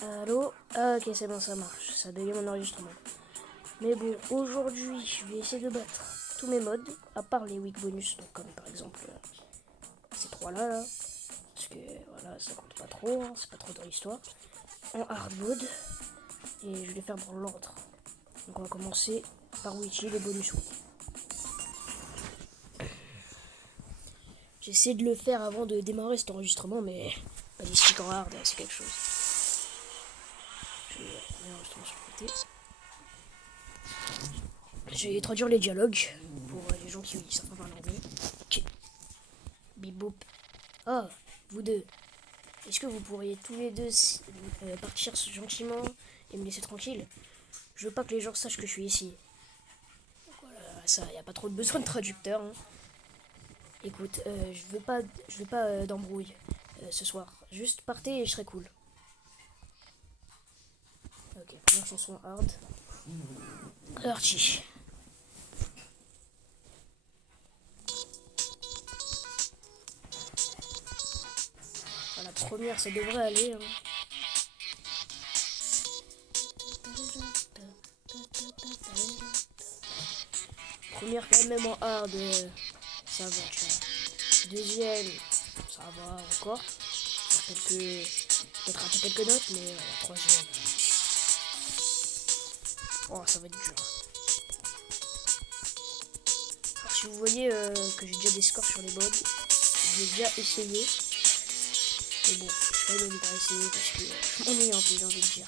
Allô? Ah, ok, c'est bon, ça marche. Ça devient mon enregistrement. Mais bon, aujourd'hui, je vais essayer de battre tous mes mods, à part les weak bonus, donc comme par exemple ces trois-là, là. Parce que voilà, ça compte pas trop, hein, c'est pas trop dans l'histoire. En hard mode, et je vais les faire dans l'ordre. Donc on va commencer par Witchy, les bonus week. J'essaie de le faire avant de démarrer cet enregistrement, mais pas des sticks en hard, c'est quelque chose. Je vais l'enregistrement sur le côté. Je vais traduire les dialogues pour les gens qui savent pas parler anglais. Ok. Bip boop. Ah, vous deux. Est-ce que vous pourriez tous les deux partir gentiment et me laisser tranquille? Je veux pas que les gens sachent que je suis ici. Voilà, ça, y a pas trop de besoin de traducteur. Hein. Écoute, je veux pas d'embrouille ce soir. Juste partez et je serai cool. Ok, première chanson hard. Archie. La première, ça devrait aller. Hein. Première, quand même en hard, ça va, tu vois. Deuxième, ça va encore. Peut-être rater quelques notes, mais la troisième. Oh, ça va être dur. Alors, si vous voyez que j'ai déjà des scores sur les mods, j'ai déjà essayé. Mais bon, je vais quand même pas essayer parce que je m'ennuie un peu, j'ai envie de dire.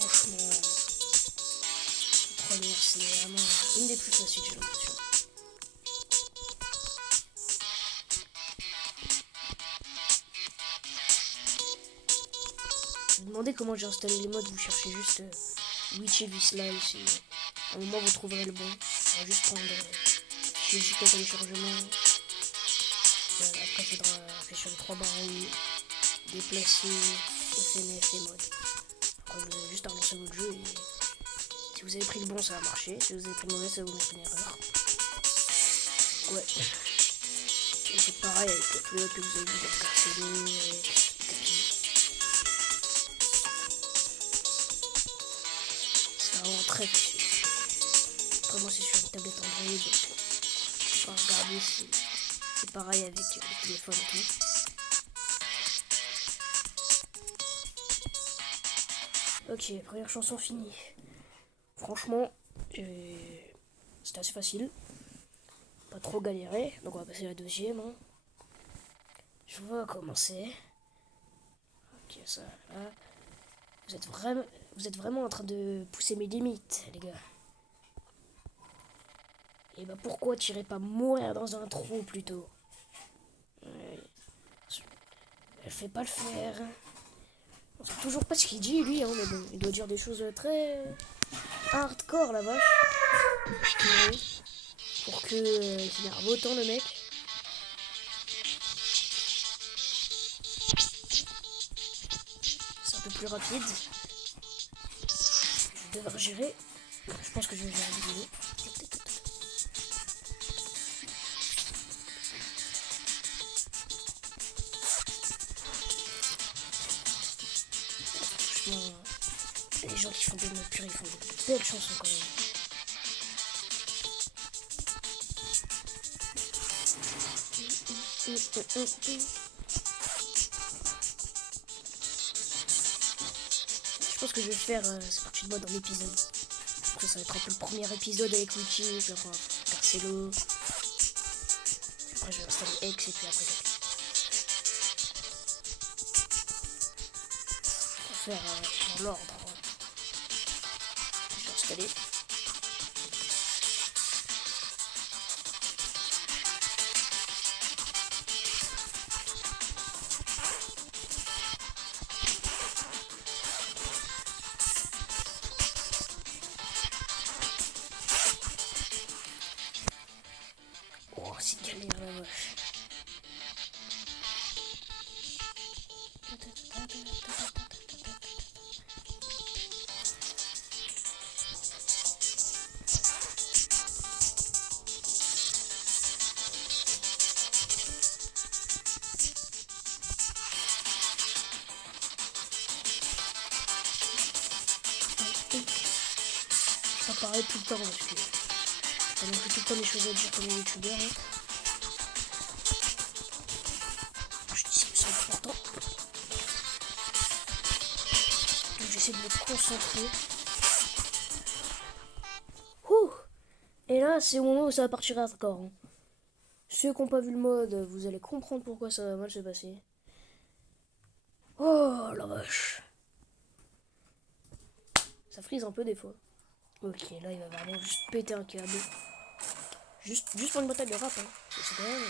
Franchement, la première, c'est vraiment une des plus faciles, j'ai l'impression. Vous vous demandez comment j'ai installé les mods, vous cherchez juste Witchy Visla et à un moment vous trouverez le bon. On va juste prendre chez JT téléchargement. Après il faudra faire sur les 3 barres en haut, déplacer FNF et mode. Après vous avez juste à relancer votre jeu et si vous avez pris le bon ça va marcher, si vous avez pris le mauvais ça va vous mettre une erreur. Ouais. Et c'est pareil avec tous les autres que vous avez vu comme Carcelo et Tapi. C'est vraiment très facile. Après moi c'est sur une tablette Android donc je vais pas regarder si c'est pareil avec le téléphone et tout. Ok, première chanson finie. Franchement, c'était assez facile. Pas trop galéré. Donc on va passer à la deuxième. Hein. Je vais commencer. Ok, ça là. Vous êtes vraiment en train de pousser mes limites, les gars. Et bah pourquoi t'irais pas mourir dans un trou plutôt? Elle fait pas le faire. On sait toujours pas ce qu'il dit lui, hein, mais bon, il doit dire des choses très hardcore la vache. Pour que il s'énerve autant le mec. C'est un peu plus rapide. Je vais devoir gérer. Je pense que je vais gérer la vidéo. Franchement, les gens qui font des mots purs, ils font de belles chansons quand même. Je pense que je vais faire cette partie de mode en épisode. Donc ça va être un peu le premier épisode avec Witchy, puis enfin Carcelo. Après je vais installer X et puis après on va faire dans l'ordre. Je vais installer. Oh, c'est galère la vache. parler tout le temps parce que j'ai pas non plus tout le temps des choses à dire comme les youtubeurs. Hein. Je dis que c'est important. Donc j'essaie de me concentrer. Ouh. Et là, c'est au moment où ça va partir hardcore. Hein. Ceux qui n'ont pas vu le mode, vous allez comprendre pourquoi ça va mal se passer. Oh la vache. Ça frise un peu des fois. Ok, là il va vraiment juste péter un câble. Juste pour une bataille de rap, hein. C'est quand même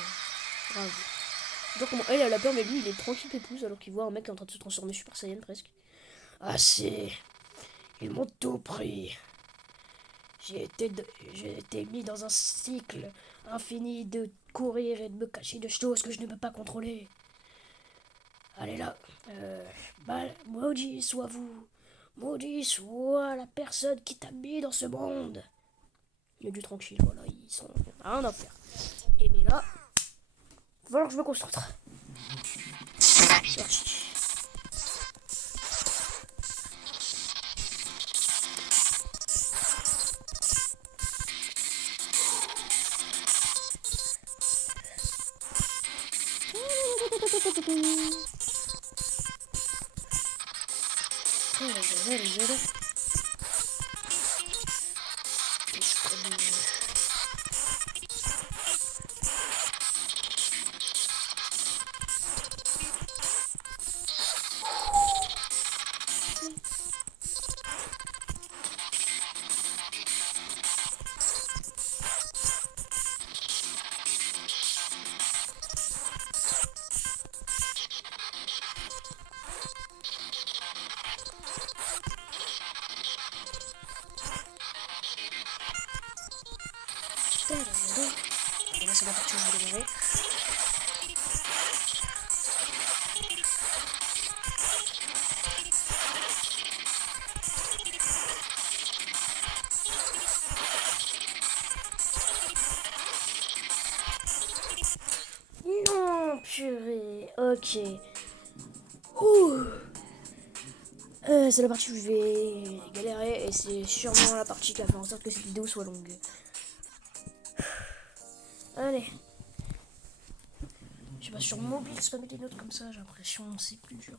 grave. Genre comment elle a peur, mais lui il est tranquille pépouze alors qu'il voit un mec qui est en train de se transformer Super Saiyan presque. Assez. Ils m'ont tout pris. J'ai été mis dans un cycle infini de courir et de me cacher de choses que je ne peux pas contrôler. Allez là. Maudit soit vous. Maudit soit la personne qui t'a mis dans ce monde. Il est du tranquille, voilà, ils sont rien à faire. Et mais là, il va falloir que je me concentre. C'est parti. Et là c'est la partie où je vais démarrer. Non, purée. Ok. Ouh. C'est la partie où je vais galérer et c'est sûrement la partie qui va faire en sorte que cette vidéo soit longue. Allez. Je sais pas, sur mobile, c'est pas mettre des notes comme ça, j'ai l'impression, c'est plus dur.